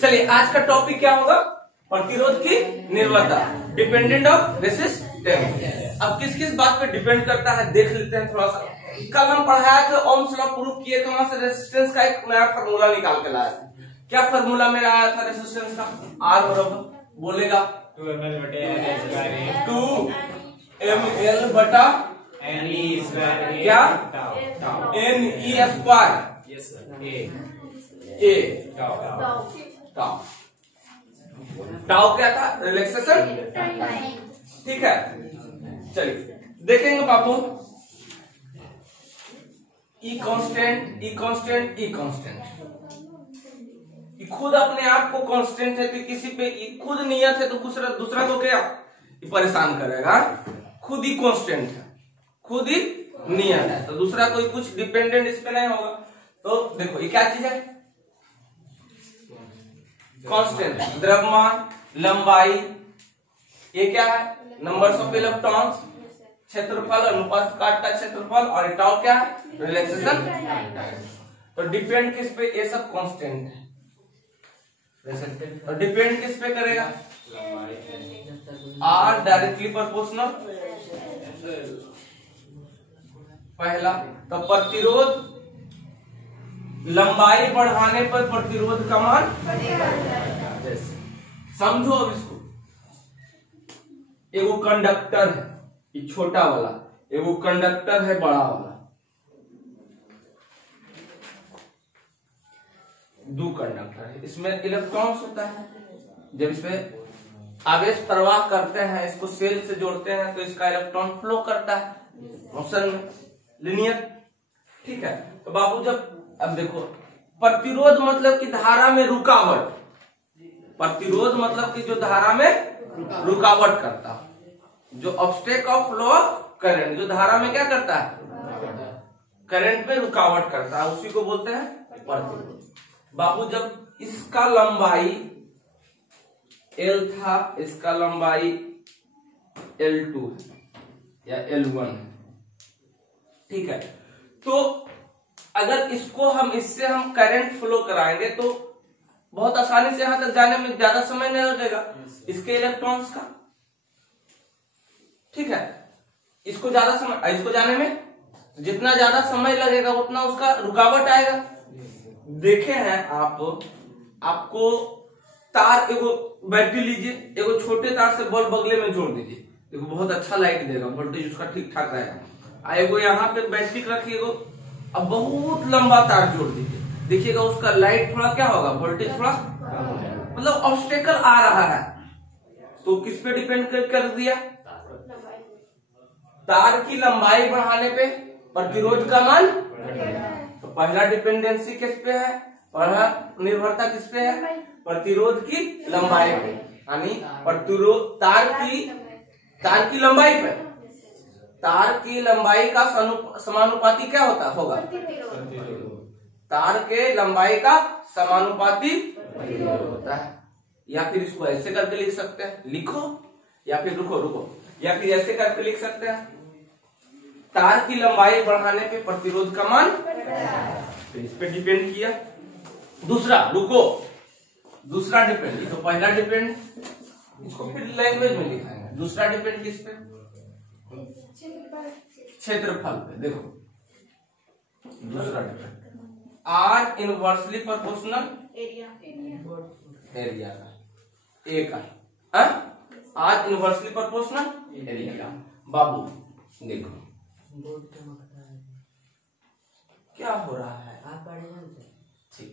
चलिए आज का टॉपिक क्या होगा? प्रतिरोध की निर्भरता, डिपेंडेंट ऑफ रेसिस्टेंस। अब किस किस बात पे डिपेंड करता है देख लेते हैं थोड़ा सा। कल हम पढ़ाया था ओम्स लॉ प्रूफ किए थे, वहां से रेसिस्टेंस का एक नया फार्मूला निकाल के लाया था। क्या फार्मूला मेरा आया था रेसिस्टेंस का? R बराबर बोलेगा 2ml बटा क्या NE स्क्वायर A टाउ क्या था? रिलैक्सेशन। ठीक है, चलिए देखेंगे बाबू। ई कांस्टेंट ई कांस्टेंट ई कांस्टेंट, खुद अपने आप को कांस्टेंट है तो किसी पे खुद नियत है तो दूसरा को क्या परेशान करेगा। खुद ही कांस्टेंट है, खुद ही नियत है तो दूसरा कोई कुछ डिपेंडेंट इस पे नहीं होगा। तो देखो ये क्या चीज है? कांस्टेंट, द्रव्यमान, लंबाई, ये क्या है? नंबर्स ऑफ इलेक्ट्रॉन्स, क्षेत्रफल, अनुप्रस्थ काट का क्षेत्रफल, और टाउ क्या है? रिलैक्सेशन। तो डिपेंड किस पे? ये सब कांस्टेंट है। तो डिपेंड किस पे करेगा? R डायरेक्टली प्रोपोर्शनल पहला। तो प्रतिरोध लंबाई बढ़ाने पर प्रतिरोध का मान समझो। अब इसको एगो कंडक्टर है, ये छोटा वाला, एगो कंडक्टर है बड़ा वाला, दो कंडक्टर है, इसमें इलेक्ट्रॉन्स होता है। जब इसमें आवेश प्रवाह करते हैं, इसको सेल से जोड़ते हैं तो इसका इलेक्ट्रॉन फ्लो करता है मोशन में, लिनियर। ठीक है, तो बाबू जब अब देखो प्रतिरोध मतलब कि धारा में रुकावट, प्रतिरोध मतलब कि जो धारा में रुकावट करता है, जो ऑब्स्टेकल ऑफ फ्लो करंट, जो धारा में क्या करता है? करंट में रुकावट करता है, उसी को बोलते हैं प्रतिरोध। बाबू जब इसका लंबाई L था, इसका लंबाई L2 या L1 है, ठीक है, तो अगर इसको इससे हम करंट फ्लो कराएंगे तो बहुत आसानी से यहां तक जाने में ज्यादा समय नहीं लगेगा इसके इलेक्ट्रॉन्स का। ठीक है, इसको ज्यादा समय, इसको जाने में जितना ज्यादा समय लगेगा उतना उसका रुकावट आएगा। देखे हैं आपको तार, एगो बैटरी लीजिए, एगो छोटे तार से बल्ब बगले में जोड़ दीजिए, देखो बहुत अच्छा लाइट देगा, वोल्टेज उसका ठीक ठाक रहेगा। एगो यहाँ पे बैटरी रखिएगा, अब बहुत लंबा तार जोड़ दीजिए, देखिएगा उसका लाइट थोड़ा क्या होगा, वोल्टेज थोड़ा, मतलब ऑब्स्टेकल आ रहा है। तो किस पे डिपेंड कर दिया? तार की लंबाई बढ़ाने पे प्रतिरोध का मान। तो पहला डिपेंडेंसी किस पे है? पहला निर्भरता किस पे है? प्रतिरोध की लंबाई पे, यानी प्रतिरोध तार की लंबाई पे, तार की लंबाई का समानुपाती क्या होगा? तार के लंबाई का समानुपाती होता है। या फिर इसको ऐसे करके लिख सकते हैं, लिखो, या फिर रुको, या फिर ऐसे करके लिख सकते हैं, तार की लंबाई बढ़ाने पे प्रतिरोध का मान। तो इस पे डिपेंड किया। दूसरा दूसरा डिपेंड, तो पहला डिपेंड, इसको फिर लैंग्वेज में लिखाएंगे। दूसरा डिपेंड किस पे? क्षेत्रफल पे। देखो दूसरा depend R inversely proportional area का, ए का, R इनवर्सली प्रोपोर्शनल एरिया का। बाबू देखो क्या हो रहा है, ठीक,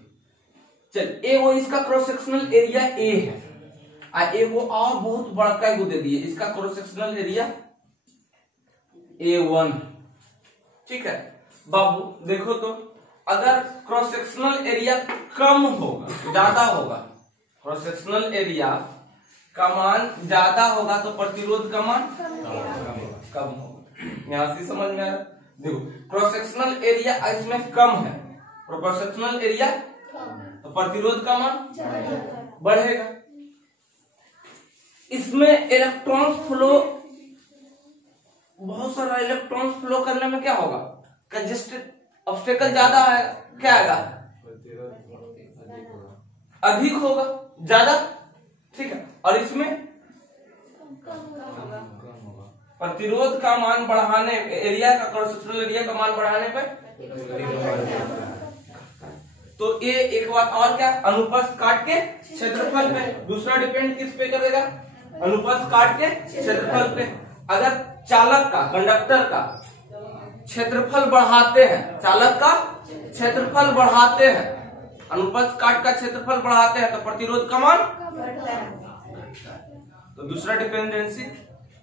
चल ए वो इसका क्रॉस सेक्शनल एरिया ए है, ए वो और बहुत बड़ा को दे दिए, इसका क्रॉस सेक्शनल एरिया A1। ठीक है बाबू, देखो तो अगर क्रॉस सेक्शनल एरिया कम होगा, ज्यादा होगा, क्रॉस सेक्शनल एरिया का मान ज्यादा होगा तो प्रतिरोध का मान कम होगा। यहां से समझ में आ रहा? देखो क्रॉस सेक्शनल एरिया इसमें कम है, क्रॉस सेक्शनल एरिया, तो प्रतिरोध का मान बढ़ेगा। इसमें इलेक्ट्रॉन्स फ्लो, बहुत सारा इलेक्ट्रॉन्स फ्लो करने में क्या होगा? कंजेस्टेड, ऑब्स्टेकल ज्यादा आएगा, क्या आएगा? अधिक होगा, ज्यादा, ठीक है। और इसमें प्रतिरोध का मान बढ़ाने, एरिया का, क्रॉस सेक्शनल एरिया का मान बढ़ाने पर, तो ये एक बात और क्या, अनुप्रस्थ काट के क्षेत्रफल पे। दूसरा डिपेंड किस पे करेगा, अनुप्रस्थ काट के क्षेत्रफल पे। अगर चालक का, कंडक्टर का क्षेत्रफल बढ़ाते हैं, चालक का क्षेत्रफल बढ़ाते हैं, अनुप्रस्थ काट का क्षेत्रफल बढ़ाते हैं, तो प्रतिरोध का मान बढ़ता है। तो दूसरा डिपेंडेंसी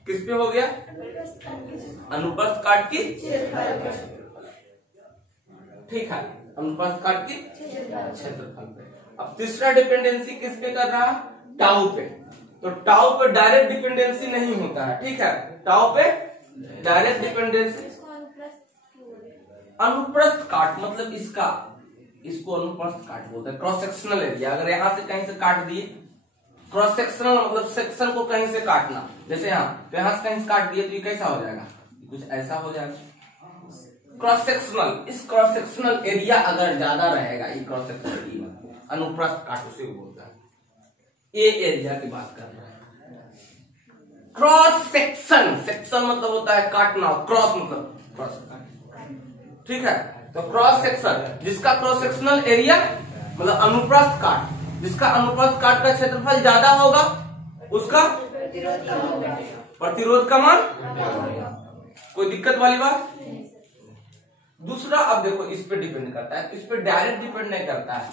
किस पे हो गया, अनुप्रस्थ काट की, ठीक है, अनुप्रस्थ काट की क्षेत्रफल पे। अब तीसरा डिपेंडेंसी किस पे कर रहा है, टाउ पे। तो टाउ पे डायरेक्ट डिपेंडेंसी नहीं होता है, ठीक है, टाउ पे डायरेक्ट डिपेंडेंसी। अनुप्रस्थ काट मतलब इसका, इसको अनुप्रस्थ काट बोलते हैं, क्रॉस सेक्शनल एरिया। अगर यहां से कहीं से काट दिए, क्रॉस सेक्शनल मतलब सेक्शन को कहीं से काटना, जैसे यहाँ तो यहां से कहीं से काट दिए तो ये कैसा हो जाएगा, कुछ ऐसा हो जाएगा। क्रॉस सेक्शनल, इस क्रॉस सेक्शनल एरिया अगर ज्यादा रहेगा, ये क्रॉस सेक्शनल एरिया अनुप्रस्थ काट उसे बोलता है। ये एरिया की बात कर रहे हैं। क्रॉस सेक्शन, सेक्शन मतलब होता है काटना, क्रॉस मतलब क्रॉस, ठीक है। तो क्रॉस सेक्शन, जिसका क्रॉस सेक्शनल एरिया मतलब अनुप्रस्थ काट, जिसका अनुप्रस्थ काट का क्षेत्रफल ज्यादा होगा, उसका प्रतिरोध का मान, कोई दिक्कत वाली बात। दूसरा, अब देखो इस पे डिपेंड करता है, इस पे डायरेक्ट डिपेंड नहीं करता है।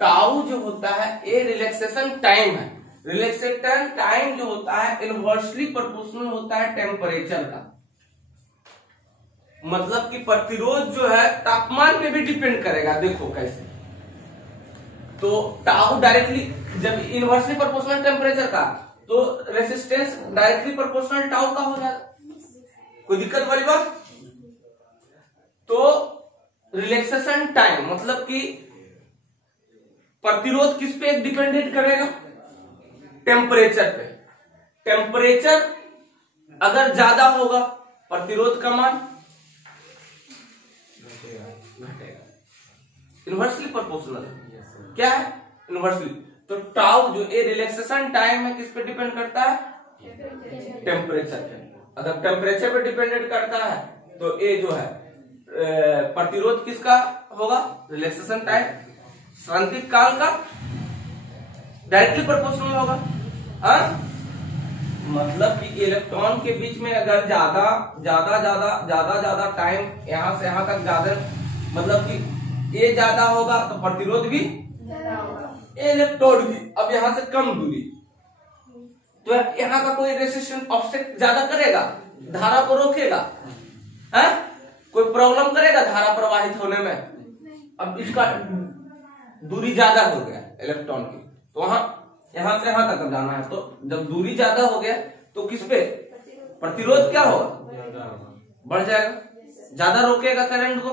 टाउ जो होता है ये रिलैक्सेशन टाइम है। रिलैक्सेशन टाइम जो होता है इनवर्सली प्रोपोर्शनल होता है टेम्परेचर का। मतलब कि प्रतिरोध जो है तापमान पे भी डिपेंड करेगा। देखो कैसे, तो टाउ डायरेक्टली जब इनवर्सली प्रोपोर्शनल टेम्परेचर का, तो रेसिस्टेंस डायरेक्टली प्रोपोर्शनल टाउ का हो जाएगा। कोई दिक्कत वाली बात। तो रिलैक्सेशन टाइम मतलब कि प्रतिरोध किस पे डिपेंडेंट करेगा, टेम्परेचर पे। टेम्परेचर अगर ज्यादा होगा, प्रतिरोध का मान घटेगा। इनवर्सली प्रोपोर्शनल क्या है, इनवर्सली। तो टाउ जो ये रिलैक्सेशन टाइम है किस पे डिपेंड करता है, टेम्परेचर पे। अगर टेम्परेचर पे डिपेंडेंट करता है तो ये जो है प्रतिरोध किसका होगा, रिलैक्सेशन टाइम, क्रांतिक काल का डायरेक्टली प्रोपोर्शनल होगा। मतलब कि इलेक्ट्रॉन के बीच में अगर ज्यादा ज्यादा ज्यादा ज्यादा ज्यादा टाइम यहां से यहां तक ज्यादा, मतलब कि ये ज्यादा होगा तो प्रतिरोध भी ज्यादा होगा, इलेक्ट्रोड भी। अब यहां से कम दूरी, तो यहाँ का कोई रेजिस्टेंस ऑब्स्टेक्ट ज्यादा करेगा, धारा को रोकेगा, है? कोई प्रॉब्लम करेगा धारा प्रवाहित होने में। अब इसका दूरी ज्यादा हो गया इलेक्ट्रॉन की, तो वहां यहां से यहां तक जाना है, तो जब दूरी ज्यादा हो गया तो किस पे प्रतिरोध क्या होगा, बढ़ जाएगा, ज्यादा रोकेगा करंट को।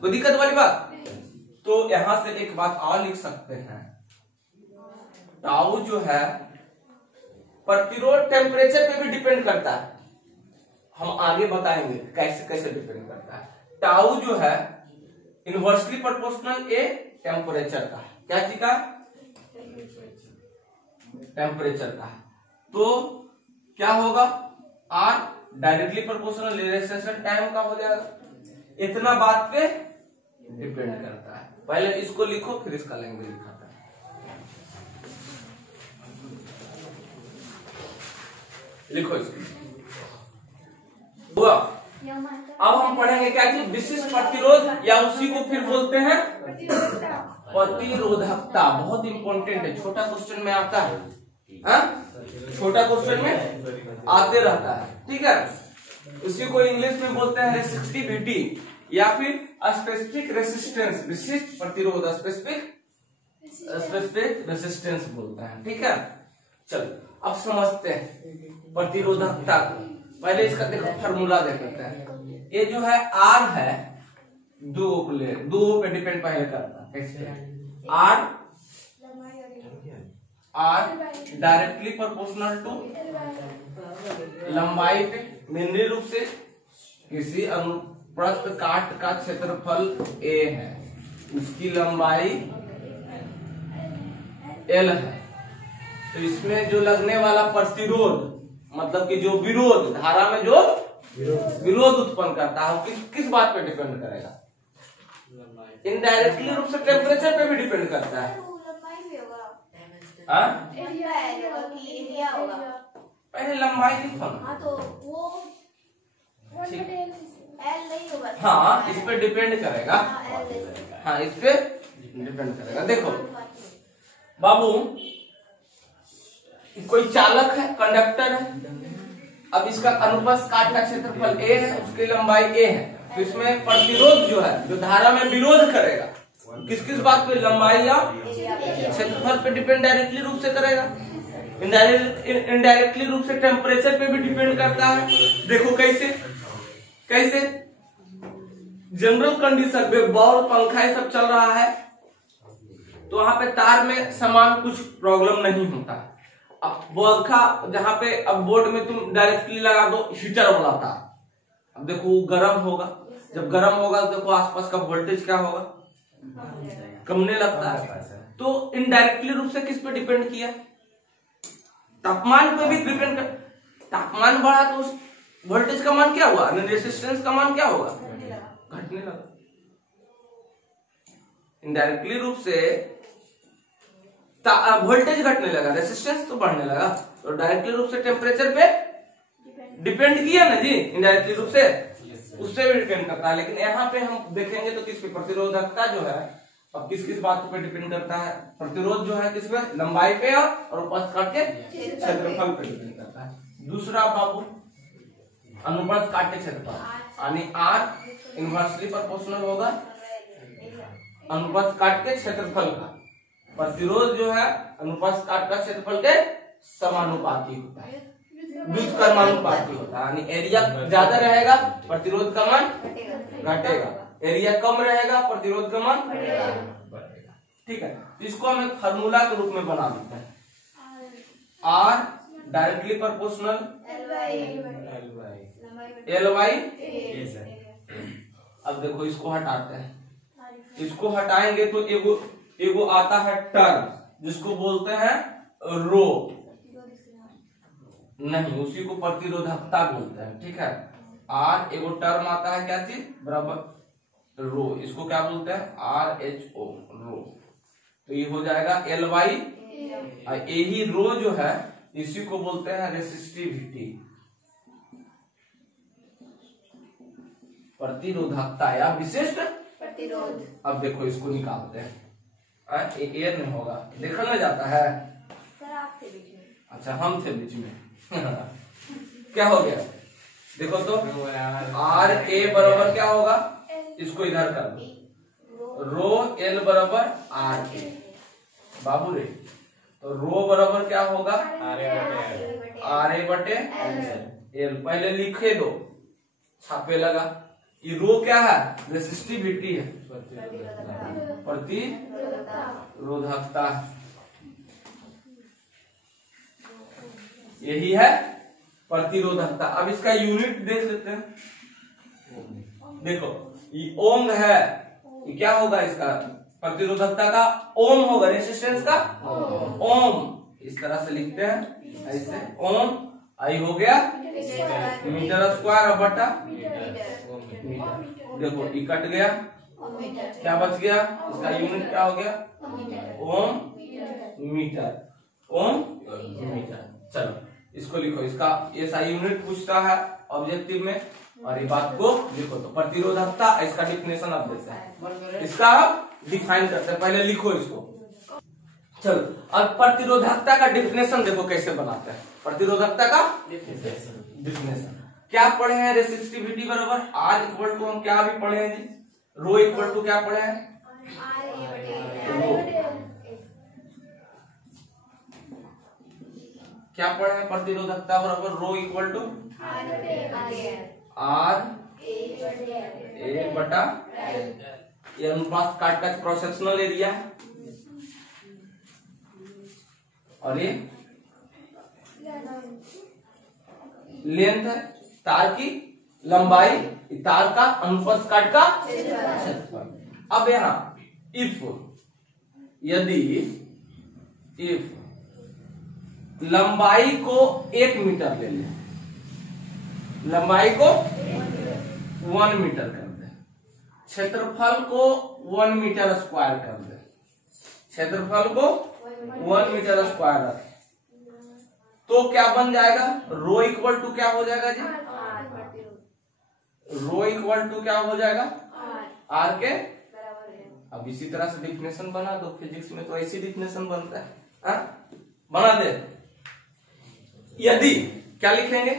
कोई दिक्कत वाली बात। तो यहां से एक बात और लिख सकते हैं, टाउ जो है प्रतिरोध टेम्परेचर पे भी डिपेंड करता है। हम आगे बताएंगे कैसे कैसे डिपेंड करता है। टाउ जो है इनवर्सली प्रोपोर्शनल ए टेम्परेचर का, क्या चीज का, टेम्परेचर का। तो क्या होगा, R directly proportional relaxation time का हो जाएगा। इतना बात पे डिपेंड करता है। पहले इसको लिखो फिर इसका लैंग्वेज लिखा था। लिखो इसको हुआ। अब हम पढ़ेंगे क्या चीज, विशिष्ट प्रतिरोध या उसी को फिर बोलते हैं प्रतिरोधकता। बहुत इंपॉर्टेंट है, छोटा क्वेश्चन में आता है, छोटा क्वेश्चन में आते रहता है, ठीक है। उसी को इंग्लिश में बोलते हैं रेसिस्टिविटी या फिर स्पेसिफिक रेसिस्टेंस। विशिष्ट प्रतिरोध स्पेसिफिक रेसिस्टेंस बोलता है, ठीक है। चलो अब समझते हैं प्रतिरोधकता को। पहले इसका देखो फॉर्मूला देख लेते हैं। ये जो है आर है, दो पे डिपेंड पहले करता है। कैसे, आर डायरेक्टली प्रोपोर्शनल टू लंबाई पे, मेनली रूप से किसी अनुप्रस्थ काट का क्षेत्रफल ए है, उसकी लंबाई L है, तो इसमें जो लगने वाला प्रतिरोध मतलब कि जो विरोध, धारा में जो विरोध उत्पन्न करता है वो किस बात पे डिपेंड करेगा? इनडायरेक्टली रूप से टेम्परेचर पे भी डिपेंड करता है। पहले लंबाई लिखो ना। तो वो हाँ, इस पे डिपेंड करेगा। हाँ, इस पे डिपेंड करेगा। देखो बाबू, कोई चालक है, कंडक्टर है, अब इसका अनुप्रस्थ काट का क्षेत्रफल a है, उसकी लंबाई a है, तो इसमें प्रतिरोध जो है, जो धारा में विरोध करेगा, किस किस बात पे? लंबाई या क्षेत्रफल पे डिपेंड डायरेक्टली रूप से करेगा। इनडायरेक्टली रूप से टेम्परेचर पे भी डिपेंड करता है। देखो कैसे कैसे जनरल कंडीशन में बॉल पंखा ये सब चल रहा है तो वहां पे तार में समान कुछ प्रॉब्लम नहीं होता है। अब पंखा जहां पे अब बोर्ड में तुम डायरेक्टली लगा दो हीटर वाला तार, अब देखो गर्म होगा, जब गर्म होगा तो देखो आसपास का वोल्टेज क्या होगा? कमने लगता है। तो इनडायरेक्टली रूप से किस पे डिपेंड किया? तापमान पे भी डिपेंड कर। तापमान बढ़ा तो उस वोल्टेज का मान क्या हुआ? रेजिस्टेंस का मान क्या होगा? घटने लगा। इनडायरेक्टली रूप से वोल्टेज घटने लगा, रेजिस्टेंस तो बढ़ने लगा, तो डायरेक्टली रूप से टेम्परेचर पे डिपेंड किया ना जी। इनडायरेक्टली रूप से उससे भी डिपेंड करता है, लेकिन यहाँ पे हम देखेंगे तो किस पे? प्रतिरोधकता जो है अब किस किस बात पे डिपेंड करता है? प्रतिरोध जो है किस पे? लंबाई पे और उपस्थ काट के क्षेत्रफल पे डिपेंड करता है। दूसरा बाबू, अनुप्रस्थ काट के क्षेत्रफल, यानी R इनवर्सली प्रोपोर्शनल होगा अनुप्रस्थ काट के क्षेत्रफल का। प्रतिरोध जो है अनुप्रस्थ काट का क्षेत्रफल के समानुपाती होता है, व्युत्क्रमानुपाती होता है, यानी एरिया ज्यादा रहेगा प्रतिरोध का मान घटेगा, एरिया कम रहेगा प्रतिरोध का मान बढ़ेगा। ठीक है, तो इसको हम एक फार्मूला के रूप में बना देते हैं। R directly proportional Ly। अब देखो इसको हटाते हैं, इसको हटाएंगे तो एगो आता है टर्म जिसको बोलते हैं रो, नहीं उसी को प्रतिरोधकता बोलते हैं। ठीक है, R एगो टर्म आता है क्या चीज? बराबर रो, इसको क्या बोलते हैं? RHO, रो। तो ये हो जाएगा Ly, और यही रो जो है इसी को बोलते हैं रेसिस्टिविटी, प्रतिरोधकता या विशिष्ट प्रतिरोध। अब देखो इसको निकालते हैं, एयर में होगा, देखा ना जाता है सर, आप थे बीच में। अच्छा हम थे बीच में क्या हो गया? देखो तो RA बराबर क्या होगा? इसको इधर कर दो, रो L बराबर RA। बाबू रे, तो रो बराबर क्या होगा? RA बटे L। पहले लिखे दो, छापे लगा। ये रो क्या है? रेसिस्टिविटी है, प्रतिरोधकता, यही है प्रतिरोधकता। अब इसका यूनिट देख लेते हैं। देखो ये ओम है, ये क्या होगा? इसका प्रतिरोधकता का ओम होगा, रेसिस्टेंस का ओम। इस तरह से लिखते हैं ऐसे, ओम आई हो गया मीटर स्क्वायर बटा मीटर। देखो ये कट गया, क्या बच गया? इसका यूनिट क्या हो गया? ओम मीटर, ओम मीटर। चलो इसको लिखो, इसका ऐसा यूनिट पूछता है ऑब्जेक्टिव में, और ये बात को लिखो। तो प्रतिरोधकता, इसका डिफिनेशन अब देते हैं, इसका डिफाइन करते हैं। पहले लिखो इसको। चलो अब प्रतिरोधकता का डिफिनेशन देखो कैसे बनाते हैं। प्रतिरोधकता का डिफिनेशन क्या पढ़े हैं? रेसिस्टिविटी बराबर R इक्वल टू, हम क्या भी पढ़े हैं जी? रो इक्वल टू क्या पढ़े हैं? क्या पढ़े हैं? प्रतिरोधकता बराबर rho equal to R A बटा, ये अनुपात काट का क्रॉस सेक्शनल एरिया है, और ये लेंथ है, तार की लंबाई, तार का अनुप्रस्थ काट का क्षेत्रफल। अब यहाँ इफ, इफ लंबाई को 1 मीटर ले लें, लंबाई को 1 मीटर कर दे, क्षेत्रफल को 1 मीटर स्क्वायर कर दे, क्षेत्रफल को 1 मीटर स्क्वायर रखें, तो क्या बन जाएगा? रो इक्वल टू क्या हो जाएगा जी? रो इक्वल टू क्या हो जाएगा? आर के। अब इसी तरह से डिफिनेशन बना दो, फिजिक्स में तो ऐसी डिफिनेशन बनता है, बना दे। यदि क्या लिखेंगे?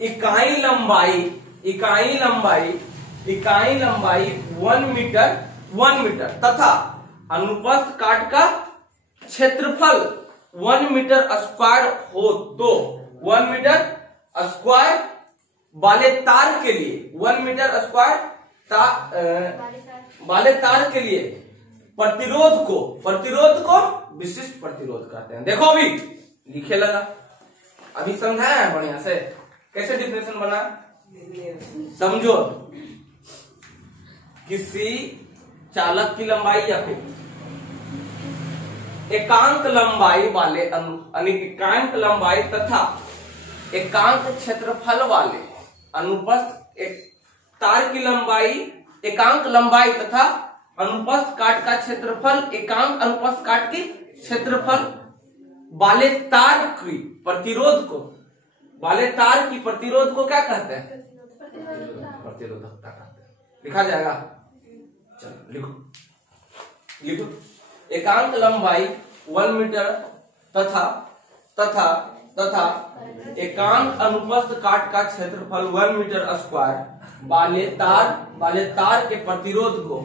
इकाई लंबाई 1 मीटर तथा अनुप्रस्थ काट का क्षेत्रफल 1 मीटर स्क्वायर हो तो 1 मीटर स्क्वायर वाले तार के लिए 1 मीटर स्क्वायर वाले तार के लिए प्रतिरोध को विशिष्ट प्रतिरोध कहते हैं। देखो अभी लिखे लगा, अभी समझाया है बढ़िया से कैसे डिफिनेशन बना। समझो, किसी चालक की लंबाई या फिर एकांक लंबाई वाले एकांक लंबाई तथा एकांक क्षेत्रफल वाले अनुप्रस्थ तार की लंबाई, एकांक लंबाई तथा अनुप्रस्थ काट का क्षेत्रफल, एकांक अनुप्रस्थ काट की क्षेत्रफल वाले तार की प्रतिरोध को क्या कहते हैं? प्रतिरोधकता कहते हैं। लिखा जाएगा, चलो लिखो। एकांक लंबाई 1 मीटर तथा एकांक अनुप्रस्थ काट का क्षेत्रफल 1 मीटर स्क्वायर वाले तार के प्रतिरोध को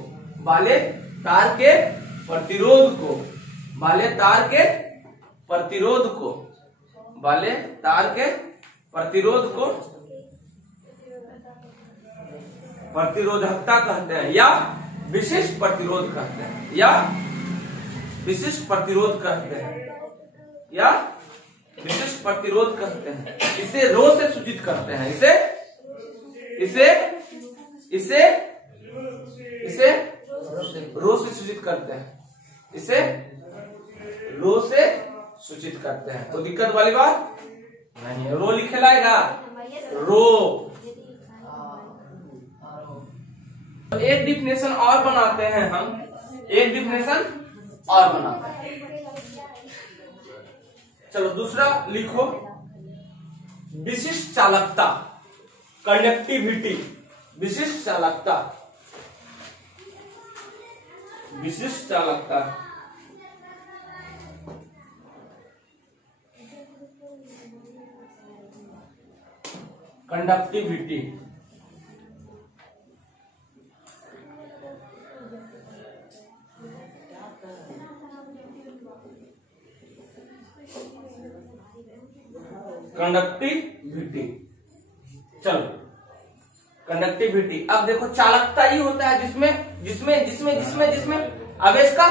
प्रतिरोधकता कहते हैं या विशिष्ट प्रतिरोध कहते हैं या विशिष्ट प्रतिरोध कहते हैं। इसे रो से सूचित करते हैं, इसे रो से सूचित करते हैं, तो दिक्कत वाली बात नहीं है। रो लिखे लाएगा, रो। तो एक डिफिनेशन और बनाते हैं हम, चलो दूसरा लिखो। विशिष्ट चालकता, कंडक्टिविटी, विशिष्ट चालकता कंडक्टिविटी चलो कंडक्टिविटी। अब देखो, चालकता ही होता है जिसमें आवेश का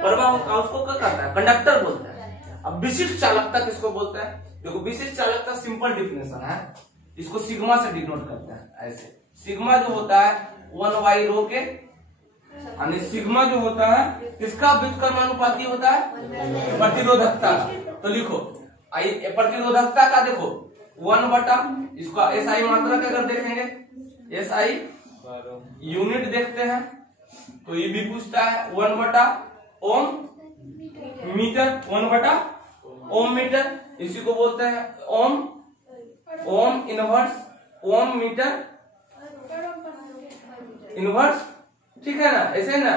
प्रवाह होता है, उसको क्या कहता है? कंडक्टर बोलता है। अब विशिष्ट चालकता किसको बोलता है? देखो, विशिष्ट चालकता सिंपल डिफिनेशन है, इसको सिग्मा से डिनोट करते हैं। ऐसे सिग्मा जो होता है 1 रो के, यानी सिग्मा जो होता है किसका व्युत्क्रमानुपाती होता है? प्रतिरोधकता। तो लिखो, प्रतिरोधकता का देखो 1/, इसका एसआई मात्रक अगर देखेंगे, एसआई यूनिट देखते हैं तो ये भी पूछता है 1/ओम मीटर, 1/ओम मीटर, इसी को बोलते हैं ओम इनवर्स, ओम मीटर इनवर्स, ठीक है ना? ऐसे ना,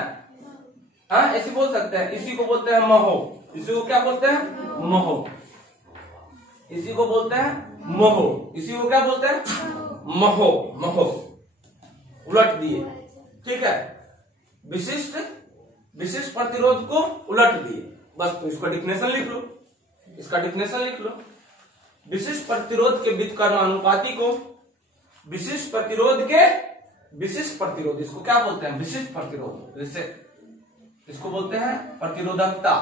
हाँ ऐसे बोल सकते हैं। इसी को बोलते हैं महो, इसी को क्या बोलते हैं? महो, इसी को बोलते हैं महो, इसी को क्या बोलते हैं? महो, महो उलट दिए, ठीक है? विशिष्ट प्रतिरोध को उलट दिए, बस। तो इसका डिफिनेशन लिख लो, विशिष्ट प्रतिरोध के व्युत्क्रमानुपाती को विशिष्ट प्रतिरोध, इसको क्या बोलते हैं? विशिष्ट प्रतिरोध। जैसे इसको बोलते हैं प्रतिरोधकता,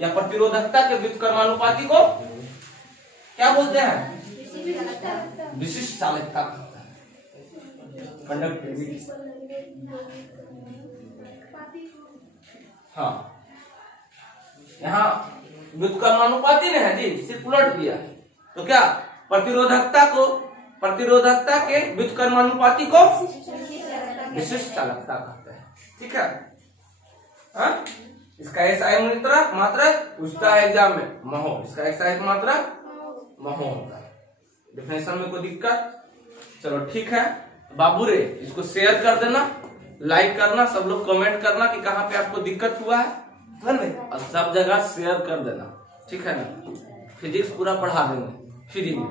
या प्रतिरोधकता के व्युत्क्रमानुपाती को क्या बोलते हैं? विशिष्ट चालकता कहता है, कंडक्टिविटी। हाँ, यहाँ व्युत्क्रमानुपाती नहीं है जी, सिर्फ उलट दिया। तो क्या प्रतिरोधकता के व्युत्क्रमानुपाती को विशिष्ट चालकता कहते हैं। ठीक है, हाँ? इसका SI मात्रक पूछता है एग्जाम में महो, इसका SI मात्रक महो होता है। डिफिनेशन में कोई दिक्कत? चलो ठीक है बाबू रे, इसको शेयर कर देना, लाइक करना, सब लोग कमेंट करना कि कहाँ पे आपको दिक्कत हुआ है और सब जगह शेयर कर देना। ठीक है ना, फिजिक्स पूरा पढ़ा देंगे फ्री में।